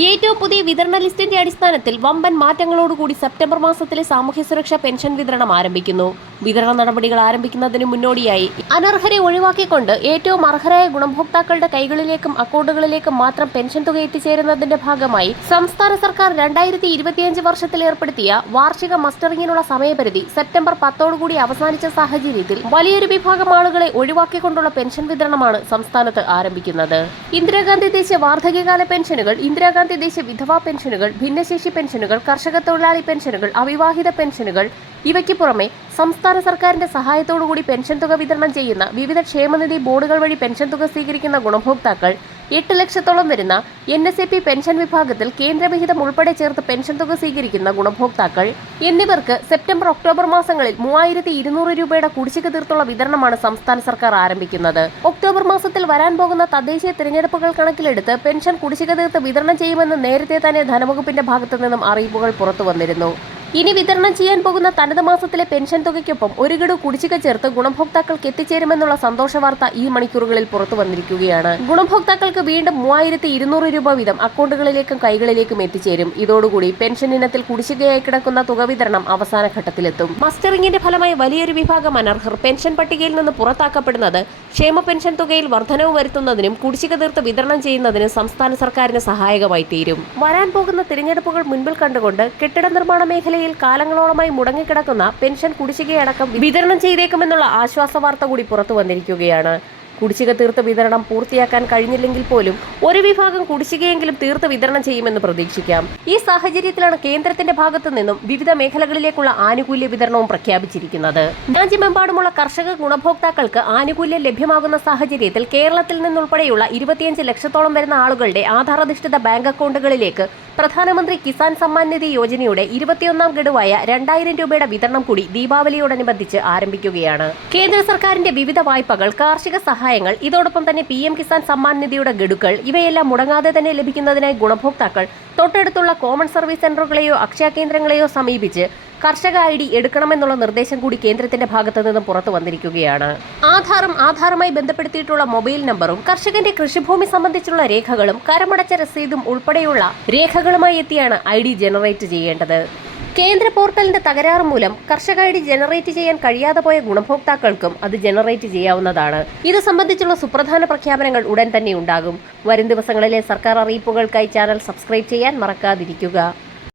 ഏറ്റവും പുതിയ വിതരണ ലിസ്റ്റിന്റെ അടിസ്ഥാനത്തിൽ വമ്പൻ മാറ്റങ്ങളോടുകൂടി സെപ്റ്റംബർ മാസത്തിലെ സാമൂഹ്യ സുരക്ഷാ പെൻഷൻ വിതരണം ആരംഭിക്കുന്നു. വിതരണ നടപടികൾ ആരംഭിക്കുന്നതിന് മുന്നോടിയായി അനർഹരെ ഒഴിവാക്കിക്കൊണ്ട് ഏറ്റവും അർഹരായ ഗുണഭോക്താക്കളുടെ കൈകളിലേക്കും അക്കൗണ്ടുകളിലേക്കും മാത്രം പെൻഷൻ തുക എത്തിച്ചേരുന്നതിന്റെ ഭാഗമായി സംസ്ഥാന സർക്കാർ 2025 വർഷത്തിൽ ഏർപ്പെടുത്തിയ വാർഷിക മസ്റ്ററിങ്ങിനുള്ള സമയപരിധി സെപ്റ്റംബർ 10 അവസാനിച്ച സാഹചര്യത്തിൽ വലിയൊരു വിഭാഗം ആളുകളെ ഒഴിവാക്കിക്കൊണ്ടുള്ള പെൻഷൻ വിതരണമാണ് സംസ്ഥാനത്ത് ആരംഭിക്കുന്നത്. ഇന്ദിരാഗാന്ധി ദേശീയ വാർദ്ധക്യകാല പെൻഷനുകൾ, ഇന്ദിരാഗാന്ധി ദേശീയ വിധവാ പെൻഷനുകൾ, ഭിന്നശേഷി പെൻഷനുകൾ, കർഷക തൊഴിലാളി പെൻഷനുകൾ, അവിവാഹിത പെൻഷനുകൾ ഇവയ്ക്ക് പുറമെ സംസ്ഥാന സർക്കാരിന്റെ സഹായത്തോടുകൂടി പെൻഷൻ തുക വിതരണം ചെയ്യുന്ന വിവിധ ക്ഷേമനിധി ബോർഡുകൾ വഴി പെൻഷൻ തുക സ്വീകരിക്കുന്ന ഗുണഭോക്താക്കൾ, 8 ലക്ഷത്തോളം വരുന്ന NSAP പെൻഷൻ വിഭാഗത്തിൽ കേന്ദ്രവിഹിതം ഉൾപ്പെടെ ചേർത്ത് പെൻഷൻ തുക സ്വീകരിക്കുന്ന ഗുണഭോക്താക്കൾ എന്നിവർക്ക് സെപ്റ്റംബർ ഒക്ടോബർ മാസങ്ങളിൽ 3200 രൂപയുടെ കുടിശ്ശിക തീർത്തുള്ള വിതരണമാണ് സംസ്ഥാന സർക്കാർ ആരംഭിക്കുന്നത്. ഒക്ടോബർ മാസത്തിൽ വരാൻ പോകുന്ന തദ്ദേശീയ തിരഞ്ഞെടുപ്പുകൾ കണക്കിലെടുത്ത് പെൻഷൻ കുടിശ്ശിക തീർത്ത് വിതരണം ചെയ്യുമെന്ന് നേരത്തെ തന്നെ ധനവകുപ്പിന്റെ ഭാഗത്തു നിന്നും അറിയിപ്പുകൾ പുറത്തു വന്നിരുന്നു. ഇനി വിതരണം ചെയ്യാൻ പോകുന്ന തനത് മാസത്തിലെ പെൻഷൻ തുകയ്ക്കൊപ്പം ഒരു ഗഡു കുടിശ്ശിക ചേർത്ത് ഗുണഭോക്താക്കൾക്ക് എത്തിച്ചേരുമെന്നുള്ള സന്തോഷ വാർത്ത ഈ മണിക്കൂറുകളിൽ പുറത്തു വന്നിരിക്കുകയാണ്. ഗുണഭോക്താക്കൾക്ക് വീണ്ടും 3200 രൂപ വീതം അക്കൗണ്ടുകളിലേക്കും കൈകളിലേക്കും എത്തിച്ചേരും. ഇതോടുകൂടി പെൻഷൻ ഇനത്തിൽ കുടിശ്ശികയായി കിടക്കുന്ന തുക വിതരണം അവസാന ഘട്ടത്തിലെത്തും. മസ്റ്ററിംഗിന്റെ ഫലമായി വലിയൊരു വിഭാഗം അനർഹർ പെൻഷൻ പട്ടികയിൽ നിന്ന് പുറത്താക്കപ്പെടുന്നത് ക്ഷേമ പെൻഷൻ തുകയിൽ വർധനവ് വരുത്തുന്നതിനും കുടിശ്ശിക തീർത്ത് വിതരണം ചെയ്യുന്നതിനും സംസ്ഥാന സർക്കാരിന് സഹായകമായി തീരും. വരാൻ പോകുന്ന തിരഞ്ഞെടുപ്പുകൾ മുൻപിൽ കണ്ടുകൊണ്ട് കെട്ടിട നിർമ്മാണ മേഖലയിൽ കാലങ്ങളോളമായി മുടങ്ങിക്കിടക്കുന്ന പെൻഷൻ കുടിശ്ശികയടക്കം വിതരണം ചെയ്തേക്കുമെന്നുള്ള ആശ്വാസ വാർത്ത കൂടി പുറത്തു വന്നിരിക്കുകയാണ്. കുടിശ്ശിക തീർത്ത് വിതരണം പൂർത്തിയാക്കാൻ കഴിഞ്ഞില്ലെങ്കിൽ പോലും ഒരു വിഭാഗം കുടിശ്ശികയെങ്കിലും തീർത്ത് വിതരണം ചെയ്യുമെന്ന് പ്രതീക്ഷിക്കാം. ഈ സാഹചര്യത്തിലാണ് കേന്ദ്രത്തിന്റെ ഭാഗത്തു നിന്നും വിവിധ മേഖലകളിലേക്കുള്ള ആനുകൂല്യ വിതരണവും പ്രഖ്യാപിച്ചിരിക്കുന്നത്. രാജ്യമെമ്പാടുമുള്ള കർഷക ഗുണഭോക്താക്കൾക്ക് ആനുകൂല്യം ലഭ്യമാകുന്ന സാഹചര്യത്തിൽ കേരളത്തിൽ നിന്നുൾപ്പെടെയുള്ള 25 ലക്ഷത്തോളം വരുന്ന ആളുകളുടെ ആധാർ-അധിഷ്ഠിത ബാങ്ക് അക്കൗണ്ടുകളിലേക്ക് പ്രധാനമന്ത്രി കിസാൻ സമ്മാൻ നിധി യോജനയുടെ 21ാം ഗഡുവായ 2000 രൂപയുടെ വിതരണം കൂടി ദീപാവലിയോടനുബന്ധിച്ച് ആരംഭിക്കുകയാണ്. കേന്ദ്ര സർക്കാരിന്റെ വിവിധ വായ്പകൾ, കാർഷിക സഹായങ്ങൾ, ഇതോടൊപ്പം തന്നെ PM കിസാൻ സമ്മാൻ നിധിയുടെ ഗഡുക്കൾ ഇവയെല്ലാം മുടങ്ങാതെ തന്നെ ലഭിക്കുന്നതിനായി ഗുണഭോക്താക്കൾ തൊട്ടടുത്തുള്ള കോമൺ സർവീസ് സെന്ററുകളെയോ അക്ഷയ കേന്ദ്രങ്ങളെയോ സമീപിച്ച് കർഷക ID എടുക്കണമെന്നുള്ള നിർദ്ദേശം കൂടി കേന്ദ്രത്തിന്റെ ഭാഗത്തു നിന്നും പുറത്തു വന്നിരിക്കുകയാണ്. ആധാറുമായി ബന്ധപ്പെടുത്തിയിട്ടുള്ള മൊബൈൽ നമ്പറും കർഷകന്റെ കൃഷിഭൂമി സംബന്ധിച്ചുള്ള രേഖകളും കരമടച്ച രസീതും ഉൾപ്പെടെയുള്ള രേഖകളുമായി എത്തിയാണ് ID ജനറേറ്റ് ചെയ്യേണ്ടത്. കേന്ദ്ര പോർട്ടലിന്റെ തകരാറ് മൂലം കർഷക ID ജനറേറ്റ് ചെയ്യാൻ കഴിയാതെ പോയ ഗുണഭോക്താക്കൾക്കും അത് ജനറേറ്റ് ചെയ്യാവുന്നതാണ്. ഇത് സംബന്ധിച്ചുള്ള സുപ്രധാന പ്രഖ്യാപനങ്ങൾ ഉടൻ തന്നെ ഉണ്ടാകും. വരും ദിവസങ്ങളിലെ സർക്കാർ അറിയിപ്പുകൾക്കായി ചാനൽ സബ്സ്ക്രൈബ് ചെയ്യാൻ മറക്കാതിരിക്കുക.